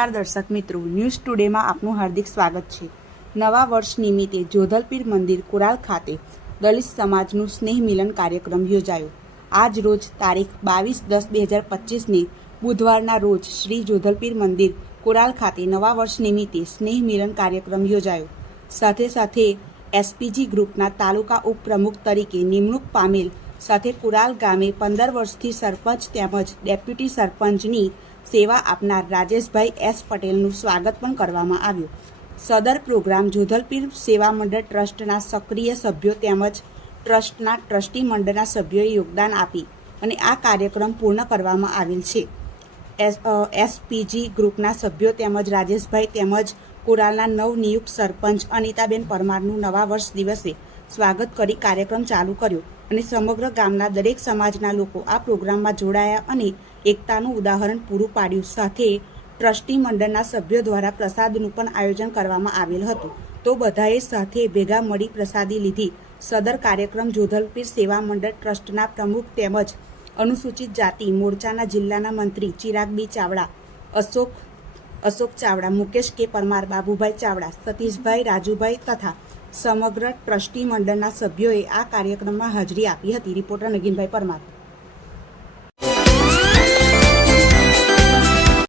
નમસ્કાર દર્શક મિત્રો, ન્યૂઝ ટુડેમાં આપનું હાર્દિક સ્વાગત છે। નવા વર્ષ નિમિત્તે જોધલપીર મંદિર કુરાલ ખાતે દલિત સમાજનું સ્નેહ મિલન કાર્યક્રમ યોજાયો। આજ રોજ તારીખ 22/10/2025ને બુધવારના રોજ શ્રી જોધલપીર મંદિર કુરાલ ખાતે નવા વર્ષ નિમિત્તે સ્નેહ મિલન કાર્યક્રમ યોજાયો। સાથે સાથે એસપીજી ગ્રુપના તાલુકા ઉપપ્રમુખ તરીકે નિમણૂક પામેલ સાથે કુરાલ ગામે 15 વર્ષથી સરપંચ તેમજ ડેપ્યુટી સરપંચની સેવા આપનાર રાજેશભાઈ એસ પટેલનું સ્વાગત પણ કરવામાં આવ્યું। સદર પ્રોગ્રામ જોધલપીર સેવા મંડળ ટ્રસ્ટના સક્રિય સભ્યો તેમજ ટ્રસ્ટના ટ્રસ્ટી મંડળના સભ્યોએ યોગદાન આપી અને આ કાર્યક્રમ પૂર્ણ કરવામાં આવેલ છે। એસપીજી ગ્રુપના સભ્યો તેમજ રાજેશભાઈ તેમજ કુરાલના નવનિયુક્ત સરપંચ અનિતાબેન પરમારનું નવા વર્ષ દિવસે સ્વાગત કરી કાર્યક્રમ ચાલુ કર્યો અને સમગ્ર ગામના દરેક સમાજના લોકો આ પ્રોગ્રામમાં જોડાયા અને એકતાનું ઉદાહરણ પૂરું પાડ્યું। સાથે ટ્રસ્ટી મંડળના સભ્યો દ્વારા પ્રસાદનું પણ આયોજન કરવામાં આવેલ હતું, તો બધાએ સાથે ભેગા મળી પ્રસાદી લીધી। સદર કાર્યક્રમ જોધલપીર સેવા મંડળ ટ્રસ્ટના પ્રમુખ તેમજ અનુસૂચિત જાતિ મોરચાના જિલ્લાના મંત્રી ચિરાગ બી ચાવડા, અશોક ચાવડા, મુકેશ કે પરમાર, બાબુભાઈ ચાવડા, સતીશભાઈ, રાજુભાઈ તથા સમગ્ર ટ્રસ્ટી મંડળના સભ્યોએ આ કાર્યક્રમમાં હાજરી આપી હતી। રિપોર્ટર નગીનભાઈ પરમાર।